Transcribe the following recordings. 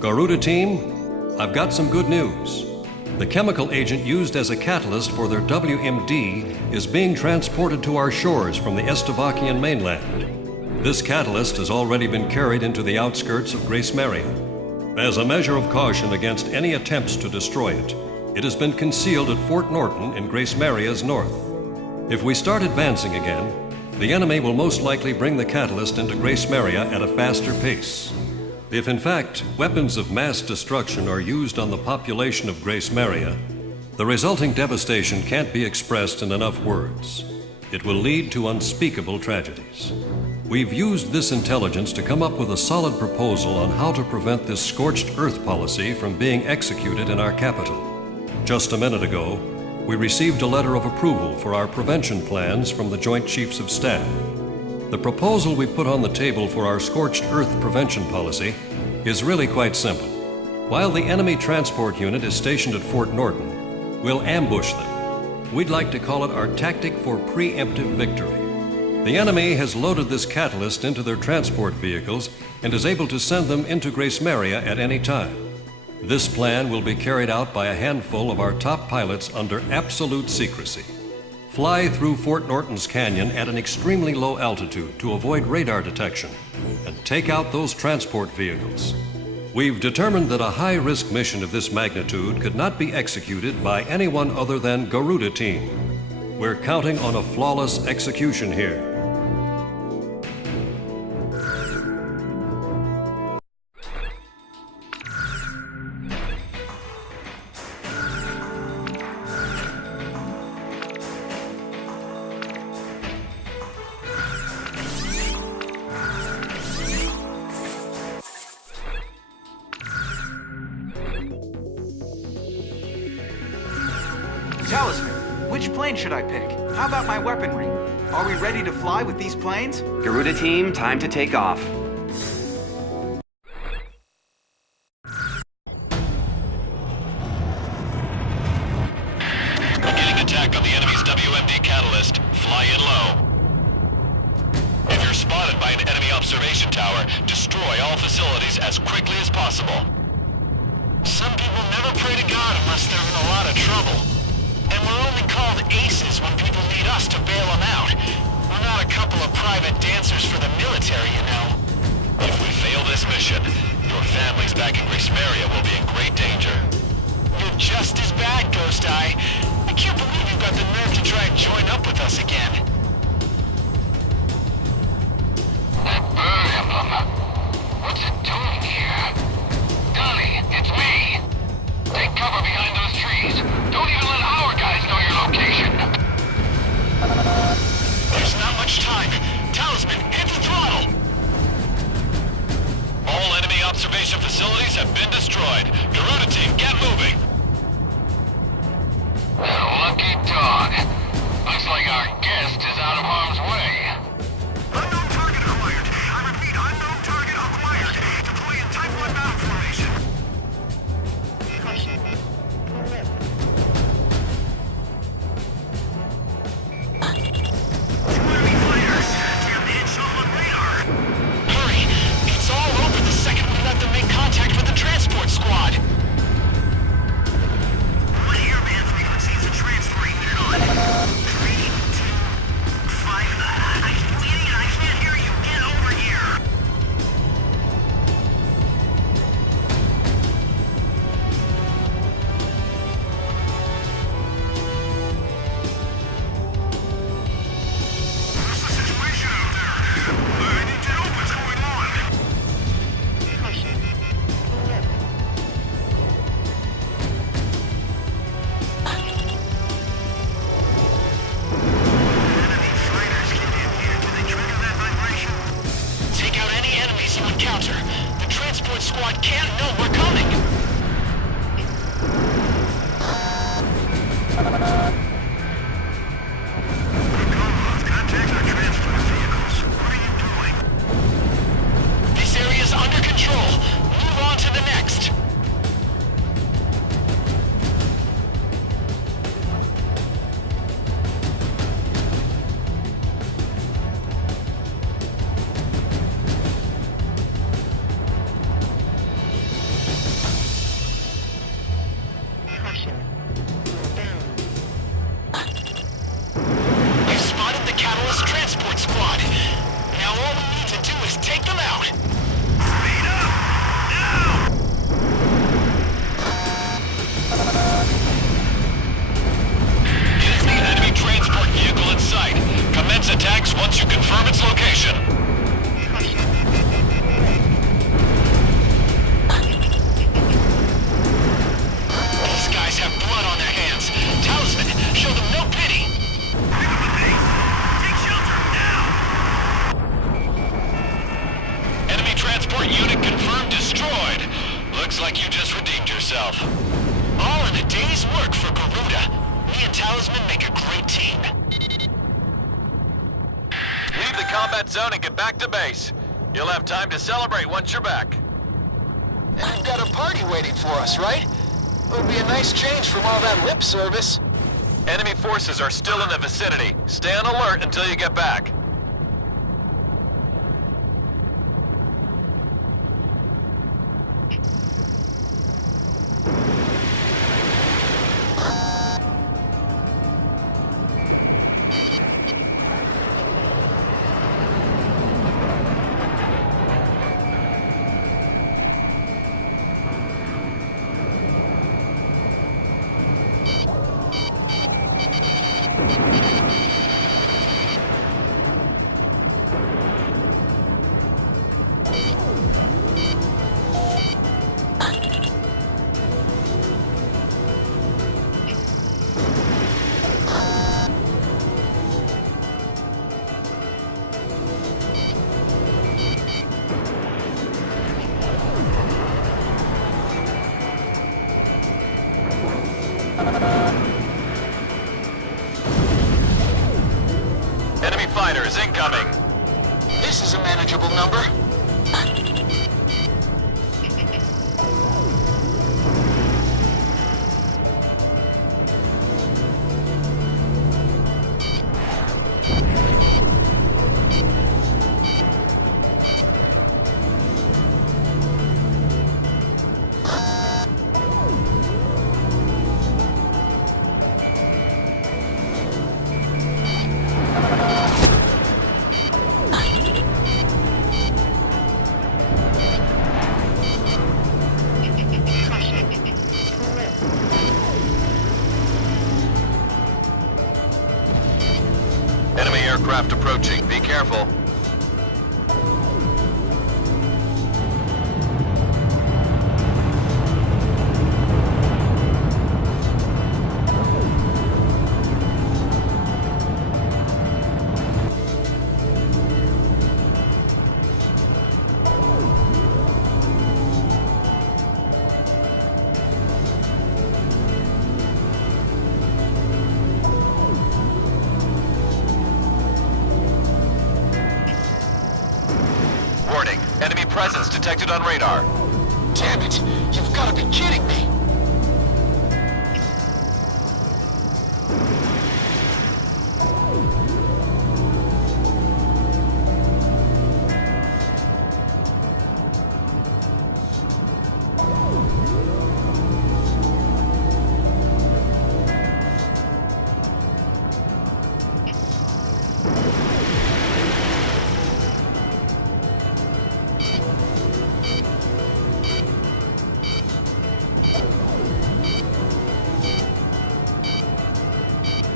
Garuda team, I've got some good news. The chemical agent used as a catalyst for their WMD is being transported to our shores from the Estevakian mainland. This catalyst has already been carried into the outskirts of Grace Maria. As a measure of caution against any attempts to destroy it, it has been concealed at Fort Norton in Grace Maria's north. If we start advancing again, the enemy will most likely bring the catalyst into Grace Maria at a faster pace. If in fact weapons of mass destruction are used on the population of Grace Maria, the resulting devastation can't be expressed in enough words. It will lead to unspeakable tragedies. We've used this intelligence to come up with a solid proposal on how to prevent this scorched earth policy from being executed in our capital. Just a minute ago, we received a letter of approval for our prevention plans from the Joint Chiefs of Staff. The proposal we put on the table for our scorched earth prevention policy is really quite simple. While the enemy transport unit is stationed at Fort Norton, we'll ambush them. We'd like to call it our tactic for preemptive victory. The enemy has loaded this catalyst into their transport vehicles and is able to send them into Grace Maria at any time. This plan will be carried out by a handful of our top pilots under absolute secrecy. Fly through Fort Norton's canyon at an extremely low altitude to avoid radar detection and take out those transport vehicles. We've determined that a high-risk mission of this magnitude could not be executed by anyone other than Garuda team. We're counting on a flawless execution here. Talisman, which plane should I pick? How about my weaponry? Are we ready to fly with these planes? Garuda team, time to take off. Beginning attack on the enemy's WMD catalyst. Fly in low. If you're spotted by an enemy observation tower, destroy all facilities as quickly as possible. Some people never pray to God unless they're in a lot of trouble. And we're only called aces when people need us to bail them out. We're not a couple of private dancers for the military, you know. If we fail this mission, your families back in Grace Maria will be in great danger. You're just as bad, Ghost Eye. I can't believe you've got the nerve to try and join up with us again. That bird emblem. What's it doing here? Donnie, it's me. Take cover behind those trees. Don't even let our guys know your location. There's not much time. Talisman, hit the throttle! All enemy observation facilities have been destroyed. Garuda team, get moving! Lucky dog. Looks like our guest is out of harm's way. Unknown target acquired. I repeat, unknown target acquired. Deploy in Type 1 battle formation. Enemy fighters. Jam the inshore on radar. Hurry! It's all over the second we let them make contact with the transport squad! What airband frequencies are transferring unit on? 3, 2, 5. Idiot, I can't hear you. Get over here. What's the situation out there? I need to know what's going on. Enemy fighters get in here. Do they trigger that vibration? Take out any enemies you encounter. The transport squad can't know we're coming! Contact our transport vehicles. What are you doing? This area's under control. Move on to the next. yourself. All in a day's work for Garuda. Me and Talisman make a great team. Leave the combat zone and get back to base. You'll have time to celebrate once you're back. And we've got a party waiting for us, right? It would be a nice change from all that lip service. Enemy forces are still in the vicinity. Stay on alert until you get back. Enemy fighters incoming. This is a manageable number. Enemy aircraft approaching. Be careful. Warning. Enemy presence detected on radar. Damn it! You've got to be kidding me!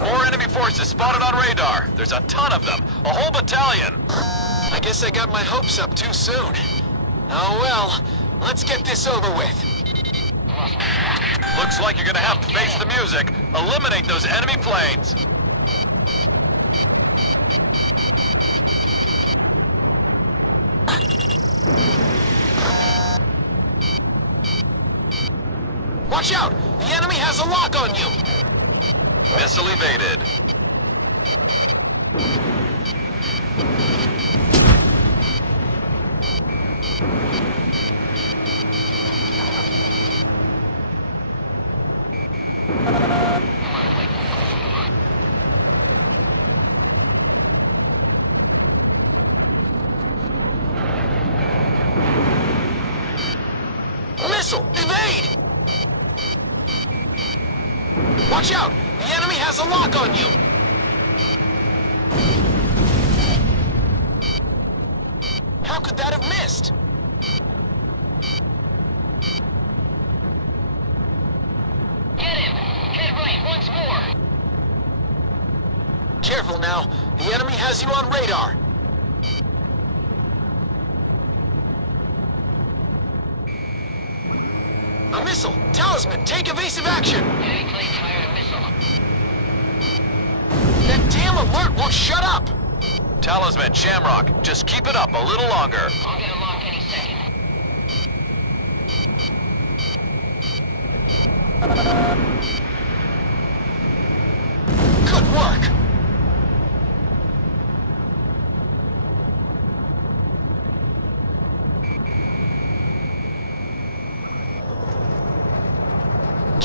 More enemy forces spotted on radar. There's a ton of them. A whole battalion. I guess I got my hopes up too soon. Oh well, let's get this over with. Looks like you're gonna have to face the music. Eliminate those enemy planes. Watch out! The enemy has a lock on you! Missile evaded. Missile! Evade! Watch out! The enemy has a lock on you! How could that have missed? Get him! Head right once more! Careful now. The enemy has you on radar. A missile! Talisman, take evasive action! Heavy plate fired a missile. That damn alert won't shut up! Talisman, Shamrock, just keep it up a little longer. I'll get a lock any second.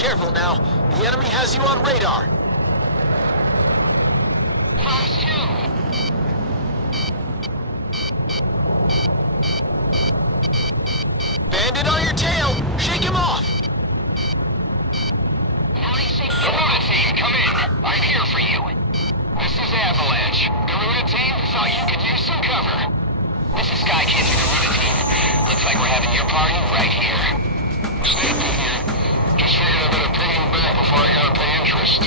careful now. The enemy has you on radar. Times 2. Bandit on your tail! Shake him off! Garuda team, come in. I'm here for you. This is Avalanche. Garuda team, thought you could use some cover. This is Sky Kid to Garuda team. Looks like we're having your party right here. Snap in here. Just figured I better pay him back before I gotta pay interest.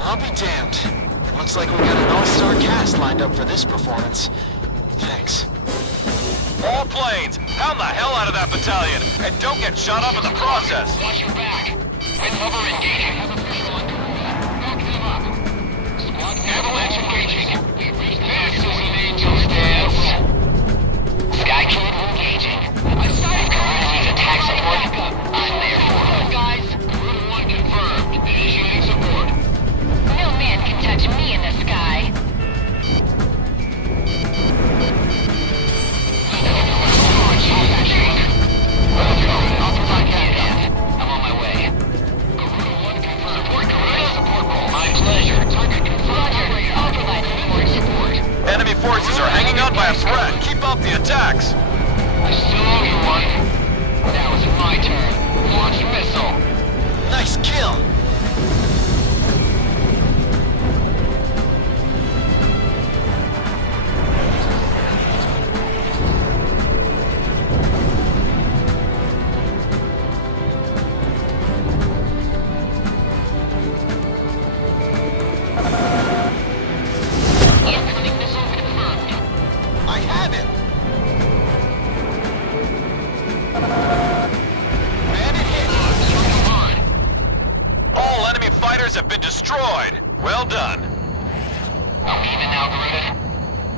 I'll be damned. Looks like we got an all-star cast lined up for this performance. Thanks. All planes, pound the hell out of that battalion, and don't get shot up in the process. Watch your back. Head cover engaging. Have official on Garuda. Back them up. Squad Avalanche engaging. This is an angel's dance. Sky Kid engaging. I started Garuda needs attack support. I'm there for it. Guys, Garuda 1 confirmed. Initiating support. No man can touch me in the sky. I'll provide hand. I'm on my way. Garuda 1 confirmed. Support Garuda. Support roll. My pleasure. Target confirmed. I'll provide support. Enemy forces are hanging on by a thread. Keep up the attacks. I still owe you one. Now it's my turn. Launch missile. Nice kill! Incoming missile confirmed. I have it! Bandit hit! Come on. All enemy fighters have been destroyed. Well done. Are we even now, Garuda?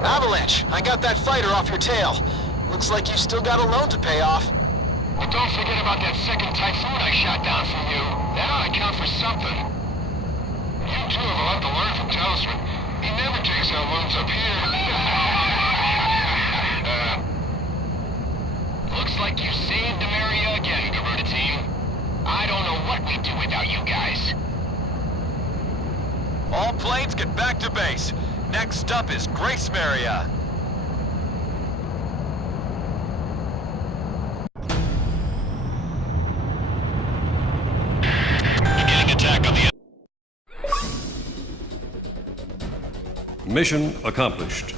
Avalanche, I got that fighter off your tail. Looks like you still got a loan to pay off. But don't forget about that second Typhoon I shot down for you. That ought to count for something. You two have a lot to learn from Talisman. He never takes out loans up here. Looks like you saved Demaria again, Garuda team. I don't know what we'd do without you guys. All planes get back to base. Next up is Grace Maria. Beginning attack on the Mission accomplished.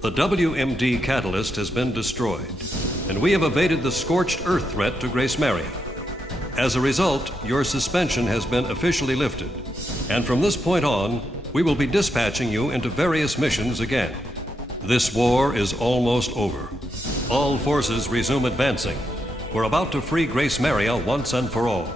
The WMD catalyst has been destroyed, and we have evaded the scorched earth threat to Grace Maria. As a result, your suspension has been officially lifted, and from this point on, we will be dispatching you into various missions again. This war is almost over. All forces resume advancing. We're about to free Grace Maria once and for all.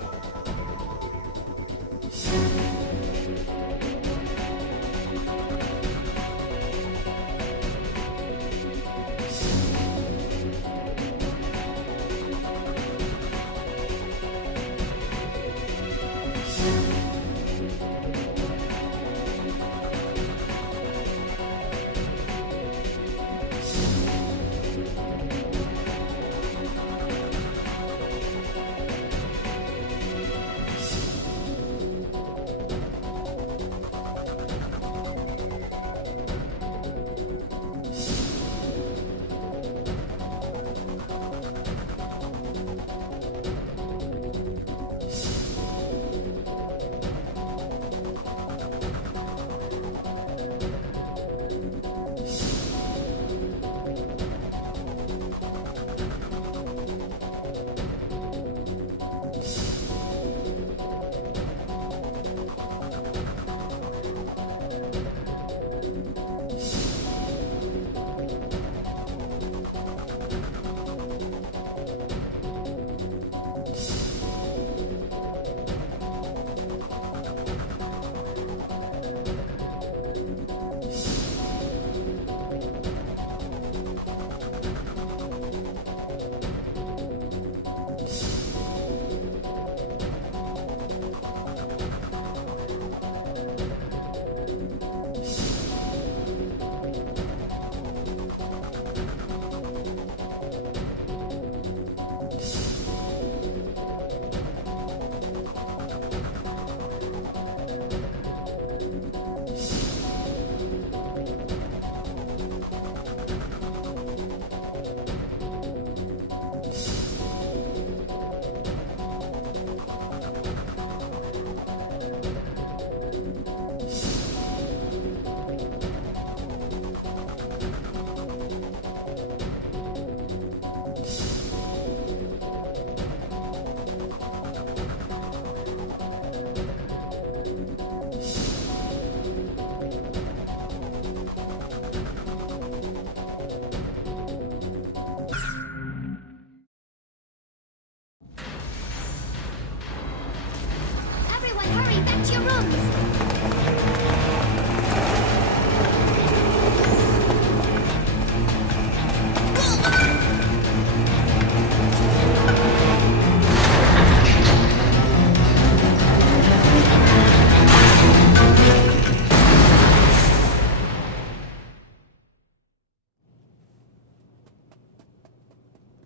to your rooms!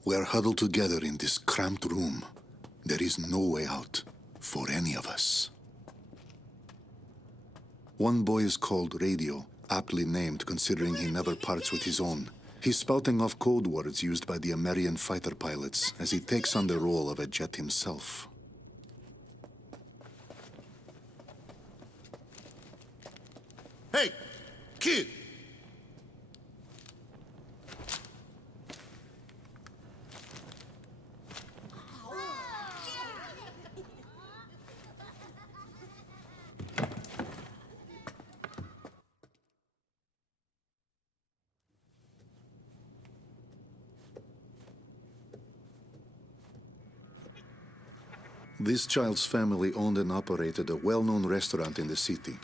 We're huddled together in this cramped room. There is no way out for any of us. One boy is called Radio, aptly named considering he never parts with his own. He's spouting off code words used by the American fighter pilots as he takes on the role of a jet himself. Hey, kid! This child's family owned and operated a well-known restaurant in the city.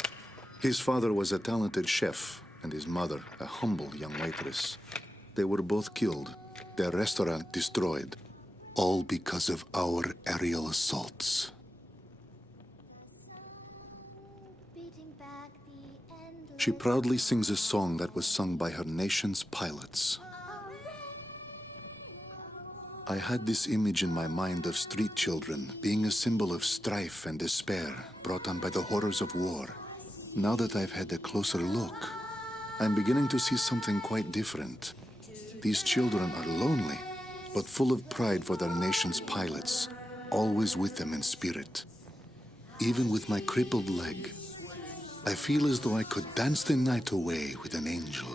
His father was a talented chef, and his mother a humble young waitress. They were both killed, their restaurant destroyed, all because of our aerial assaults. She proudly sings a song that was sung by her nation's pilots. I had this image in my mind of street children being a symbol of strife and despair brought on by the horrors of war. Now that I've had a closer look, I'm beginning to see something quite different. These children are lonely, but full of pride for their nation's pilots, always with them in spirit. Even with my crippled leg, I feel as though I could dance the night away with an angel.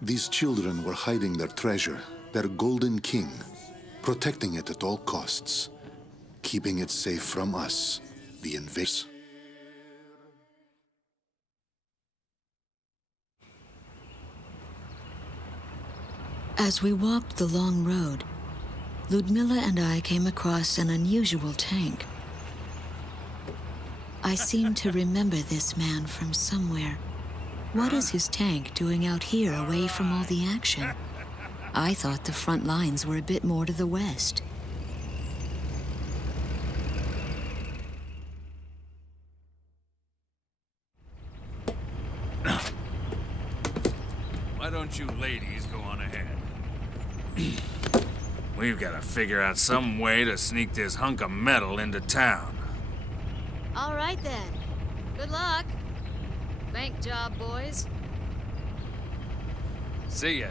These children were hiding their treasure, their golden king, protecting it at all costs, keeping it safe from us, the invaders. As we walked the long road, Ludmilla and I came across an unusual tank. I seem to remember this man from somewhere. What is his tank doing out here away from all the action? I thought the front lines were a bit more to the west. Why don't you ladies go on ahead? We've got to figure out some way to sneak this hunk of metal into town. All right then. Good luck. Bank job, boys. See ya.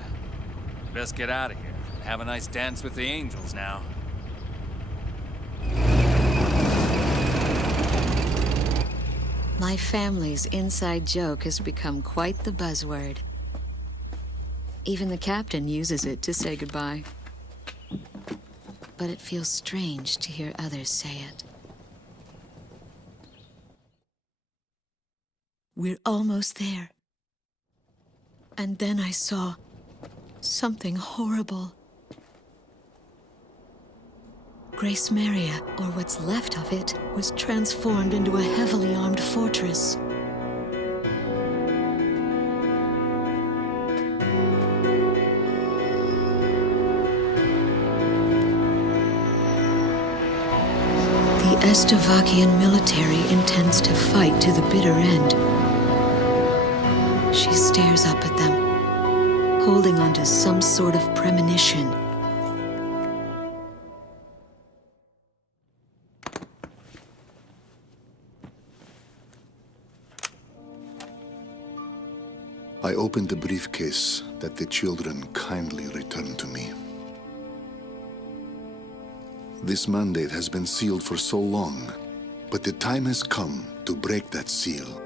Best get out of here. Have a nice dance with the angels now. My family's inside joke has become quite the buzzword. Even the captain uses it to say goodbye. But it feels strange to hear others say it. We're almost there. And then I saw something horrible. Grace Maria, or what's left of it, was transformed into a heavily armed fortress. The Estavakian military intends to fight to the bitter end. She stares up at them, holding on to some sort of premonition. I opened the briefcase that the children kindly returned to me. This mandate has been sealed for so long, but the time has come to break that seal.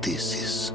This is